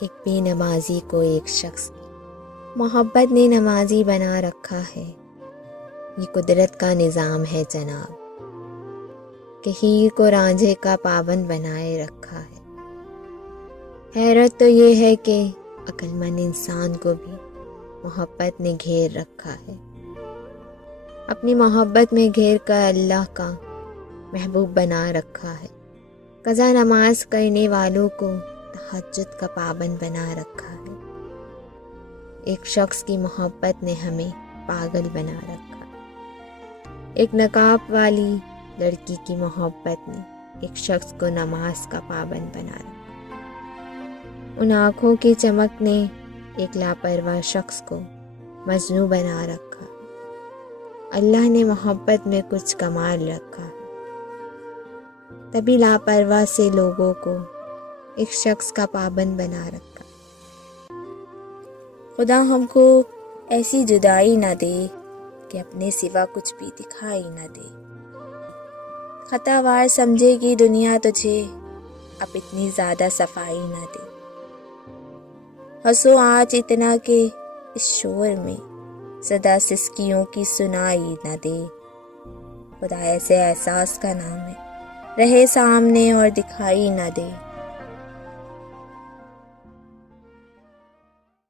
ایک بے نمازی کو ایک شخص محبت نے نمازی بنا رکھا ہے، یہ قدرت کا نظام ہے جناب، کہ ہیر کو رانجھے کا پابند بنائے رکھا ہے۔ حیرت تو یہ ہے کہ عقل مند انسان کو بھی محبت نے گھیر رکھا ہے، اپنی محبت میں گھیر کر اللہ کا محبوب بنا رکھا ہے، قضا نماز کرنے والوں کو تہجد کا پابند بنا رکھا ہے۔ ایک شخص کی محبت نے ہمیں پاگل بنا رکھا ہے، ایک نقاب والی لڑکی کی محبت نے ایک شخص کو نماز کا پابند بنا رکھا، ان آنکھوں کی چمک نے ایک لاپرواہ شخص کو مجنوں بنا رکھا۔ اللہ نے محبت میں کچھ کمال رکھا ہے، تبھی لاپرواہ سے لوگوں کو ایک شخص کا پابند بنا رکھا۔ خدا ہم کو ایسی جدائی نہ دے کہ اپنے سوا کچھ بھی دکھائی نہ دے، خطا وار سمجھے گی دنیا تجھے، اب اتنی زیادہ صفائی نہ دے۔ ہنسو آج اتنا کہ اس شور میں صدا سسکیوں کی سنائی نہ دے، خدا ایسے احساس کا نام ہے، رہے سامنے اور دکھائی نہ دے۔